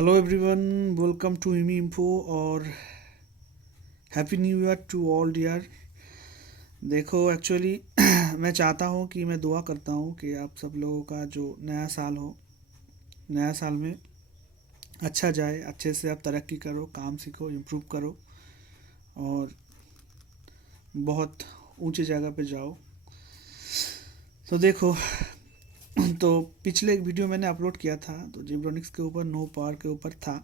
Hello everyone, welcome to इमी इम्फो और happy new year to all dear. देखो एक्चुअली मैं चाहता हूँ कि मैं दुआ करता हूँ कि आप सब लोगों का जो नया साल हो, नया साल में अच्छा जाए, अच्छे से आप तरक्की करो, काम सीखो, इम्प्रूव करो और बहुत ऊंची जगह पे जाओ। तो देखो तो पिछले एक वीडियो मैंने अपलोड किया था तो जेब्रोनिक्स के ऊपर, नो पावर के ऊपर था।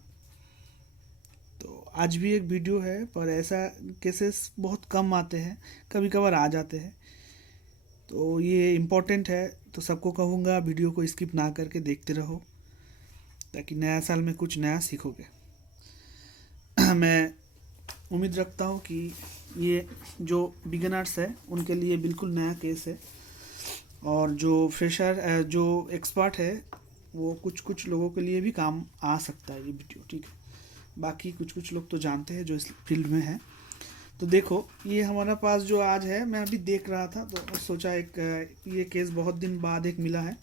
तो आज भी एक वीडियो है, पर ऐसा केसेस बहुत कम आते हैं, कभी कभार आ जाते हैं। तो ये इम्पोर्टेंट है, तो सबको कहूँगा वीडियो को स्किप ना करके देखते रहो, ताकि नया साल में कुछ नया सीखोगे। मैं उम्मीद रखता हूँ कि ये जो बिगिनर्स है उनके लिए बिल्कुल नया केस है, और जो फ्रेशर जो एक्सपर्ट है वो कुछ कुछ लोगों के लिए भी काम आ सकता है ये वीडियो, ठीक है। बाकी कुछ कुछ लोग तो जानते हैं जो इस फील्ड में है। तो देखो ये हमारा पास जो आज है, मैं अभी देख रहा था तो सोचा एक ये केस बहुत दिन बाद एक मिला है,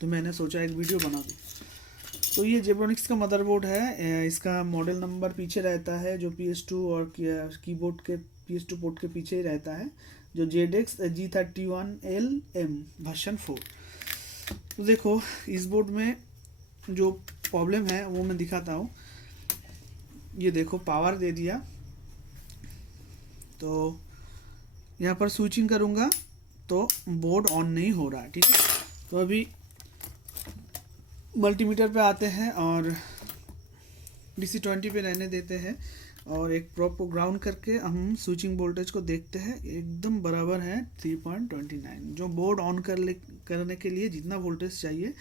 तो मैंने सोचा एक वीडियो बना दूँ। तो ये जेब्रोनिक्स का मदरबोर्ड है, इसका मॉडल नंबर पीछे रहता है जो PS2 और कीबोर्ड के PS2 पोर्ट के पीछे ही रहता है, जो ZX G31LM वर्जन 4। तो देखो इस बोर्ड में जो प्रॉब्लम है वो मैं दिखाता हूँ। ये देखो पावर दे दिया, तो यहाँ पर स्विचिंग करूँगा तो बोर्ड ऑन नहीं हो रहा है, ठीक है। तो अभी मल्टीमीटर पे आते हैं और DC20 पे रहने देते हैं, और एक प्रोब को ग्राउंड करके हम स्विचिंग वोल्टेज को देखते हैं, एकदम बराबर है 3.29। जो बोर्ड ऑन करने के लिए जितना वोल्टेज चाहिए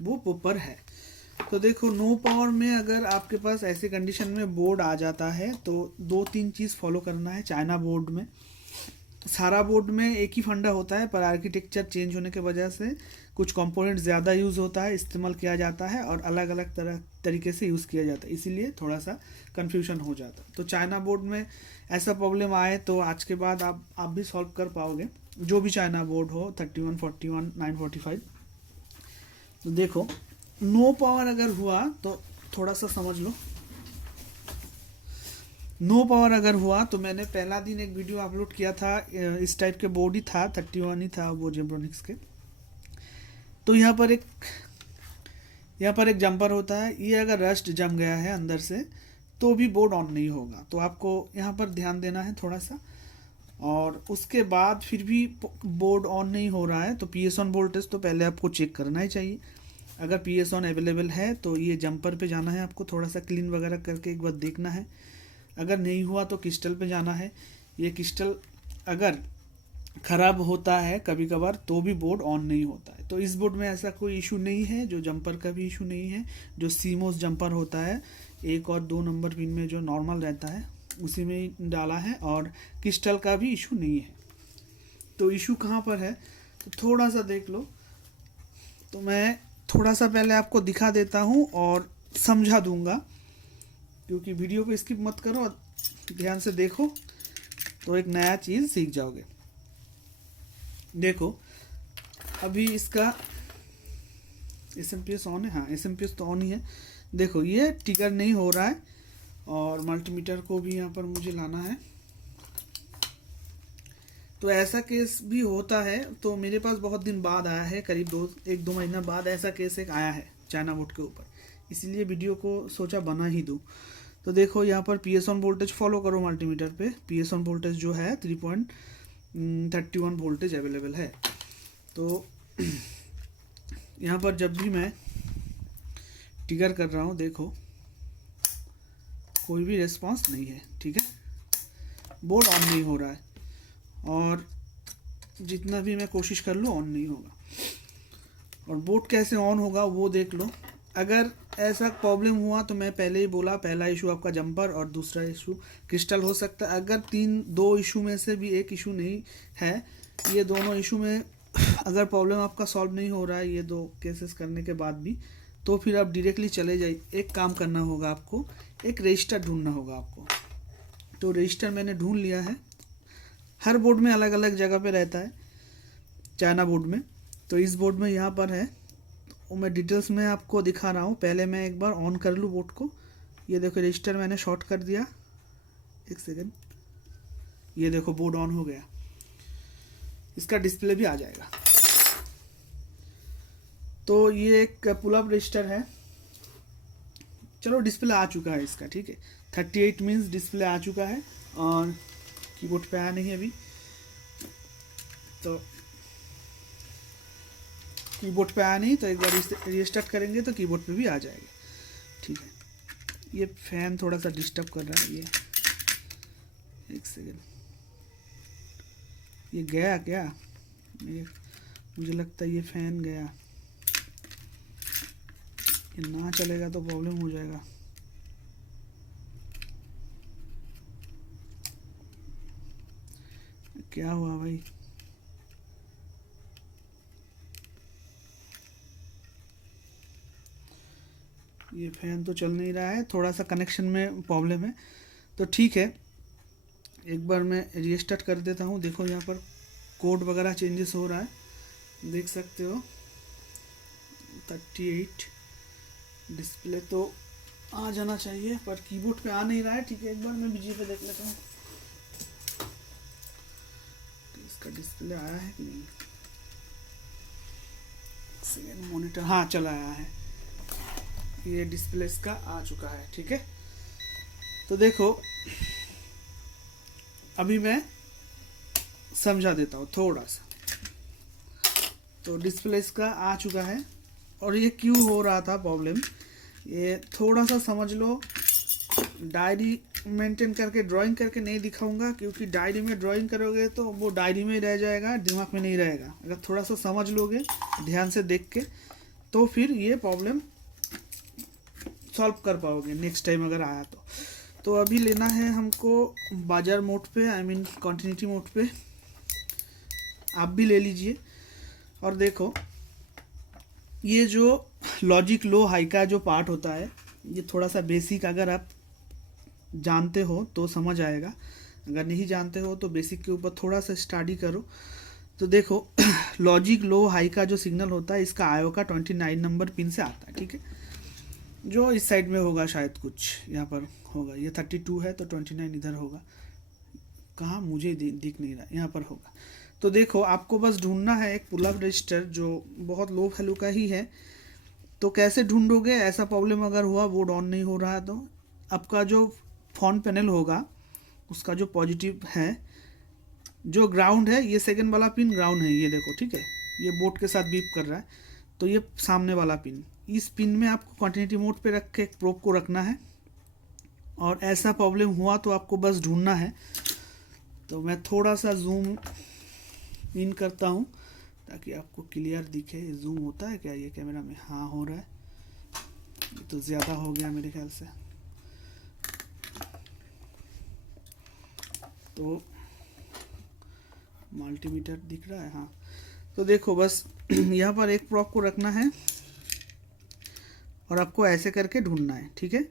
वो ऊपर है। तो देखो नो पावर में अगर आपके पास ऐसे कंडीशन में बोर्ड आ जाता है तो दो तीन चीज़ फॉलो करना है। चाइना बोर्ड में सारा बोर्ड में एक ही फंडा होता है, पर आर्किटेक्चर चेंज होने के वजह से कुछ कंपोनेंट ज़्यादा यूज़ होता है, इस्तेमाल किया जाता है, और अलग अलग तरीके से यूज़ किया जाता है, इसीलिए थोड़ा सा कन्फ्यूजन हो जाता है। तो चाइना बोर्ड में ऐसा प्रॉब्लम आए तो आज के बाद आप भी सॉल्व कर पाओगे, जो भी चाइना बोर्ड हो 31, 41, 945। तो देखो नो पावर अगर हुआ तो थोड़ा सा समझ लो। नो पावर अगर हुआ तो मैंने पहला दिन एक वीडियो अपलोड किया था, इस टाइप के बोर्ड ही था, 31 ही था वो जेब्रोनिक्स के। तो यहाँ पर एक जंपर होता है, ये अगर रस्ट जम गया है अंदर से तो भी बोर्ड ऑन नहीं होगा। तो आपको यहाँ पर ध्यान देना है थोड़ा सा। और उसके बाद फिर भी बोर्ड ऑन नहीं हो रहा है तो PS1 वोल्टेज तो पहले आपको चेक करना ही चाहिए। अगर PS1 अवेलेबल है तो ये जंपर पे जाना है, आपको थोड़ा सा क्लीन वगैरह करके एक बार देखना है। अगर नहीं हुआ तो क्रिस्टल पे जाना है। ये क्रिस्टल अगर ख़राब होता है कभी कभार तो भी बोर्ड ऑन नहीं होता है। तो इस बोर्ड में ऐसा कोई इशू नहीं है, जो जंपर का भी इशू नहीं है। जो सीमोस जंपर होता है 1 और 2 नंबर पिन में जो नॉर्मल रहता है उसी में ही डाला है, और क्रिस्टल का भी इशू नहीं है। तो इशू कहाँ पर है तो थोड़ा सा देख लो। तो मैं थोड़ा सा पहले आपको दिखा देता हूँ और समझा दूंगा, क्योंकि वीडियो को स्किप मत करो और ध्यान से देखो तो एक नया चीज़ सीख जाओगे। देखो अभी इसका SMP ऑन है, हाँ SMP तो ऑन ही है। देखो ये ट्रिगर नहीं हो रहा है, और मल्टीमीटर को भी यहाँ पर मुझे लाना है। तो ऐसा केस भी होता है, तो मेरे पास बहुत दिन बाद आया है, करीब 1-2 महीना बाद ऐसा केस एक आया है चाइना बोर्ड के ऊपर, इसीलिए वीडियो को सोचा बना ही दूँ। तो देखो यहाँ पर PS1 वोल्टेज फॉलो करो मल्टीमीटर पे। PS1 वोल्टेज जो है 3.31 वोल्टेज अवेलेबल है। तो यहाँ पर जब भी मैं ट्रिगर कर रहा हूँ देखो कोई भी रिस्पांस नहीं है, ठीक है। बोर्ड ऑन नहीं हो रहा है, और जितना भी मैं कोशिश कर लूँ ऑन नहीं होगा। और बोर्ड कैसे ऑन होगा वो देख लो। अगर ऐसा प्रॉब्लम हुआ तो मैं पहले ही बोला, पहला इशू आपका जंपर और दूसरा इशू क्रिस्टल हो सकता है। अगर 2 इशू में से भी एक इशू नहीं है, ये दोनों इशू में अगर प्रॉब्लम आपका सॉल्व नहीं हो रहा है ये 2 केसेस करने के बाद भी, तो फिर आप डायरेक्टली चले जाइए। एक काम करना होगा आपको, एक रजिस्टर ढूंढना होगा आपको। तो रजिस्टर मैंने ढूंढ लिया है। हर बोर्ड में अलग अलग जगह पे रहता है चाइना बोर्ड में। तो इस बोर्ड में यहाँ पर है, वो मैं डिटेल्स में आपको दिखा रहा हूँ। पहले मैं एक बार ऑन कर लूँ बोर्ड को। ये देखो रजिस्टर मैंने शॉर्ट कर दिया, एक सेकेंड, ये देखो बोर्ड ऑन हो गया, इसका डिस्प्ले भी आ जाएगा। तो ये एक पुल अप रजिस्टर है। चलो डिस्प्ले आ चुका है इसका, ठीक है। 38 मीन्स डिस्प्ले आ चुका है और कीबोर्ड पे आया नहीं अभी, तो कीबोर्ड पे आया नहीं, तो एक बार रीस्टार्ट करेंगे तो कीबोर्ड पे भी आ जाएगा, ठीक है। ये फैन थोड़ा सा डिस्टर्ब कर रहा है, ये एक सेकेंड, ये गया क्या? मुझे लगता है ये फैन गया, ये ना चलेगा तो प्रॉब्लम हो जाएगा। क्या हुआ भाई? ये फैन तो चल नहीं रहा है, थोड़ा सा कनेक्शन में प्रॉब्लम है, तो ठीक है। एक बार मैं रीस्टार्ट कर देता हूँ। देखो यहाँ पर कोड वगैरह चेंजेस हो रहा है, देख सकते हो। 38 डिस्प्ले तो आ जाना चाहिए, पर कीबोर्ड पे आ नहीं रहा है, ठीक है। एक बार मैं बीजी पे देख लेता हूँ तो इसका डिस्प्ले आया है कि नहीं। सेकेंड मॉनिटर, हाँ चला आया है, ये डिस्प्ले इसका आ चुका है, ठीक है। तो देखो अभी मैं समझा देता हूँ थोड़ा सा। तो डिस्प्ले इसका आ चुका है, और ये क्यों हो रहा था प्रॉब्लम, ये थोड़ा सा समझ लो। डायरी मेंटेन करके ड्राइंग करके नहीं दिखाऊंगा, क्योंकि डायरी में ड्राइंग करोगे तो वो डायरी में रह जाएगा, दिमाग में नहीं रहेगा। अगर थोड़ा सा समझ लोगे ध्यान से देख के, तो फिर ये प्रॉब्लम सॉल्व कर पाओगे नेक्स्ट टाइम अगर आया तो अभी लेना है हमको बाजार मोड पे, आई मीन कॉन्टिन्यूटी मोड पे। आप भी ले लीजिए। और देखो ये जो लॉजिक लो हाई का जो पार्ट होता है, ये थोड़ा सा बेसिक अगर आप जानते हो तो समझ आएगा, अगर नहीं जानते हो तो बेसिक के ऊपर थोड़ा सा स्टडी करो। तो देखो लॉजिक लो हाई का जो सिग्नल होता है, इसका आयो का 29 नंबर पिन से आता है, ठीक है। जो इस साइड में होगा शायद, कुछ यहाँ पर होगा, ये 32 है तो 29 इधर होगा, कहाँ मुझे दिख नहीं रहा, यहाँ पर होगा। तो देखो आपको बस ढूंढना है एक पुल अप रजिस्टर जो बहुत लो वैल्यू का ही है। तो कैसे ढूंढोगे? ऐसा प्रॉब्लम अगर हुआ, बोर्ड ऑन नहीं हो रहा है, तो आपका जो फोन पैनल होगा उसका जो पॉजिटिव है, जो ग्राउंड है, ये सेकंड वाला पिन ग्राउंड है, ये देखो, ठीक है। ये बोर्ड के साथ बीप कर रहा है, तो ये सामने वाला पिन, इस पिन में आपको कंटिन्यूटी मोड पे रख के एक प्रोब को रखना है। और ऐसा प्रॉब्लम हुआ तो आपको बस ढूंढना है। तो मैं थोड़ा सा जूम इन करता हूँ ताकि आपको क्लियर दिखे। जूम होता है क्या ये कैमरा में? हाँ हो रहा है, ये तो ज़्यादा हो गया मेरे ख्याल से। तो मल्टीमीटर दिख रहा है, हाँ। तो देखो बस यहाँ पर एक प्रोब को रखना है और आपको ऐसे करके ढूंढना है, ठीक है।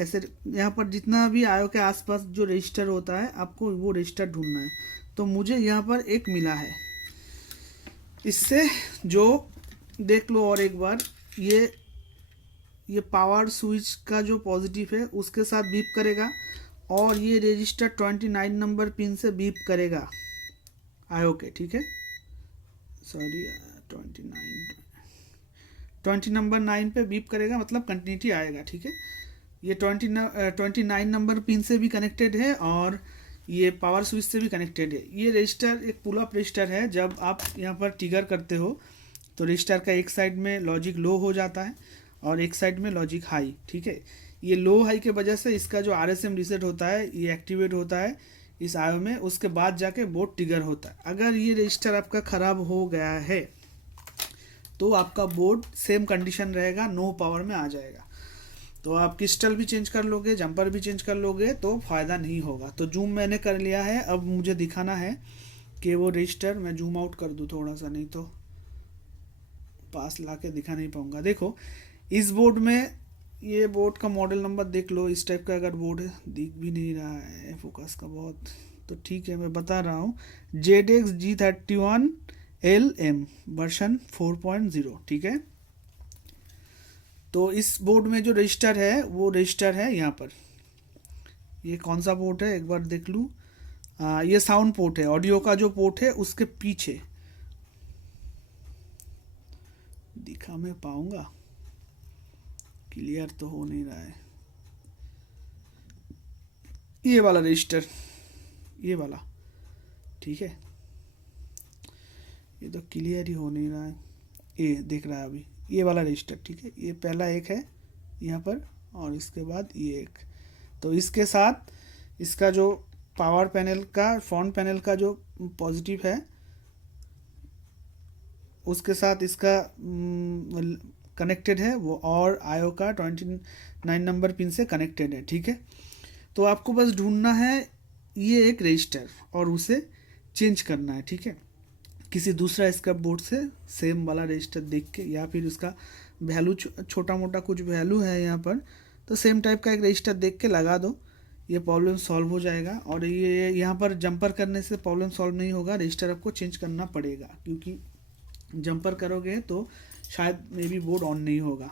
ऐसे यहाँ पर जितना भी आयो के आसपास जो रजिस्टर होता है, आपको वो रजिस्टर ढूंढना है। तो मुझे यहाँ पर एक मिला है, इससे जो देख लो और एक बार, ये पावर स्विच का जो पॉजिटिव है उसके साथ बीप करेगा, और ये रजिस्टर 29 नंबर पिन से बीप करेगा आयो के, ठीक है। सॉरी 20 नंबर 9 पे बीप करेगा, मतलब कंटिन्यूटी आएगा, ठीक है। ये 29 नंबर पिन से भी कनेक्टेड है और ये पावर स्विच से भी कनेक्टेड है। ये रजिस्टर एक पुल अप रजिस्टर है। जब आप यहाँ पर ट्रिगर करते हो तो रजिस्टर का एक साइड में लॉजिक लो हो जाता है और एक साइड में लॉजिक हाई, ठीक है। ये लो हाई के वजह से इसका जो RSM रीसेट होता है ये एक्टिवेट होता है इस आयो में, उसके बाद जाके बोर्ड ट्रिगर होता है। अगर ये रजिस्टर आपका ख़राब हो गया है तो आपका बोर्ड सेम कंडीशन रहेगा, नो पावर में आ जाएगा। तो आप क्रिस्टल भी चेंज कर लोगे, जंपर भी चेंज कर लोगे तो फ़ायदा नहीं होगा। तो जूम मैंने कर लिया है, अब मुझे दिखाना है कि वो रजिस्टर, मैं जूम आउट कर दूँ थोड़ा सा, नहीं तो पास ला के दिखा नहीं पाऊँगा। देखो इस बोर्ड में, ये बोर्ड का मॉडल नंबर देख लो, इस टाइप का अगर बोर्ड है, दिख भी नहीं रहा है फोकस का बहुत, तो ठीक है मैं बता रहा हूँ, ZX G31LM वर्जन 4.0, ठीक है। तो इस बोर्ड में जो रजिस्टर है वो रजिस्टर है यहाँ पर। ये कौन सा पोर्ट है एक बार देख लूँ। ये साउंड पोर्ट है, ऑडियो का जो पोर्ट है उसके पीछे। दिखा मैं पाऊंगा? क्लियर तो हो नहीं रहा है। ये वाला रजिस्टर, ये वाला, ठीक है। ये तो क्लियर ही हो नहीं रहा है। ये दिख रहा है अभी, ये वाला रजिस्टर, ठीक है। ये पहला एक है यहाँ पर, और इसके बाद ये एक। तो इसके साथ इसका जो पावर पैनल का, फ्रंट पैनल का जो पॉजिटिव है, उसके साथ इसका कनेक्टेड है वो, और आयो का 29 नंबर पिन से कनेक्टेड है, ठीक है। तो आपको बस ढूंढना है ये एक रजिस्टर और उसे चेंज करना है, ठीक है। किसी दूसरा इसका बोर्ड से सेम वाला रजिस्टर देख के, या फिर उसका वैल्यू छोटा मोटा कुछ वैल्यू है यहाँ पर, तो सेम टाइप का एक रजिस्टर देख के लगा दो, ये प्रॉब्लम सॉल्व हो जाएगा। और ये यहाँ पर जंपर करने से प्रॉब्लम सॉल्व नहीं होगा, रजिस्टर आपको चेंज करना पड़ेगा, क्योंकि जंपर करोगे तो शायद मे बी बोर्ड ऑन नहीं होगा,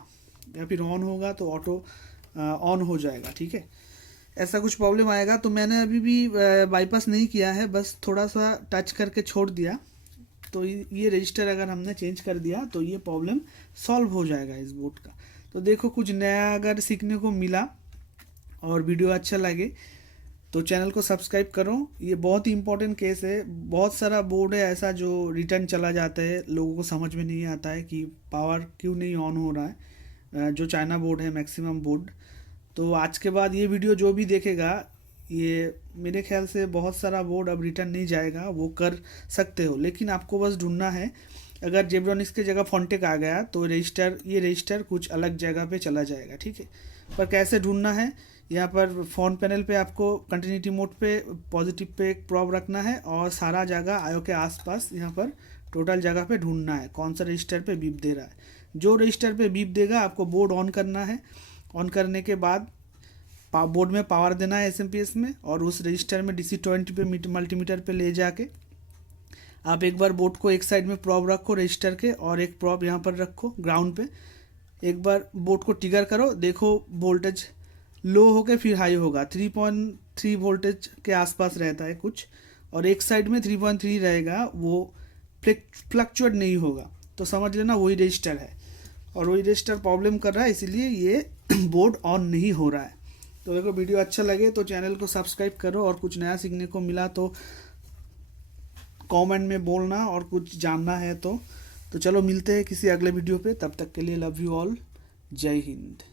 या फिर ऑन होगा तो ऑटो ऑन हो जाएगा, ठीक है। ऐसा कुछ प्रॉब्लम आएगा। तो मैंने अभी भी बाईपास नहीं किया है, बस थोड़ा सा टच करके छोड़ दिया। तो ये रजिस्टर अगर हमने चेंज कर दिया तो ये प्रॉब्लम सॉल्व हो जाएगा इस बोर्ड का। तो देखो, कुछ नया अगर सीखने को मिला और वीडियो अच्छा लगे तो चैनल को सब्सक्राइब करो। ये बहुत ही इंपॉर्टेंट केस है। बहुत सारा बोर्ड है ऐसा जो रिटर्न चला जाता है, लोगों को समझ में नहीं आता है कि पावर क्यों नहीं ऑन हो रहा है। जो चाइना बोर्ड है, मैक्सिमम बोर्ड। तो आज के बाद ये वीडियो जो भी देखेगा, ये मेरे ख्याल से बहुत सारा बोर्ड अब रिटर्न नहीं जाएगा, वो कर सकते हो। लेकिन आपको बस ढूंढना है, अगर जेब्रॉनिक्स के जगह फोनटेक आ गया तो रजिस्टर, ये रजिस्टर कुछ अलग जगह पे चला जाएगा, ठीक है। पर कैसे ढूंढना है, यहाँ पर फ़ोन पैनल पे आपको कंटिन्यूटी मोड पे पॉजिटिव पे एक प्रॉब रखना है, और सारा जगह आयो के आसपास यहाँ पर टोटल जगह पे ढूंढना है कौन सा रजिस्टर पे बीप दे रहा है। जो रजिस्टर पे बीप देगा आपको बोर्ड ऑन करना है। ऑन करने के बाद बोर्ड में पावर देना है एसएमपीएस में, और उस रजिस्टर में DC20 पे मल्टीमीटर पे ले जाके आप एक बार बोर्ड को एक साइड में प्रॉब रखो रजिस्टर के, और एक प्रॉब यहाँ पर रखो ग्राउंड पे। एक बार बोर्ड को ट्रिगर करो, देखो वोल्टेज लो होकर फिर हाई होगा। 3.3 वोल्टेज के आसपास रहता है कुछ, और एक साइड में 3.3 रहेगा, वो फ्लक्चुएट नहीं होगा। तो समझ लेना वही रजिस्टर है, और वही रजिस्टर प्रॉब्लम कर रहा है, इसीलिए ये बोर्ड ऑन नहीं हो रहा है। तो देखो, वीडियो अच्छा लगे तो चैनल को सब्सक्राइब करो, और कुछ नया सीखने को मिला तो कमेंट में बोलना, और कुछ जानना है तो चलो मिलते हैं किसी अगले वीडियो पे। तब तक के लिए लव यू ऑल, जय हिंद।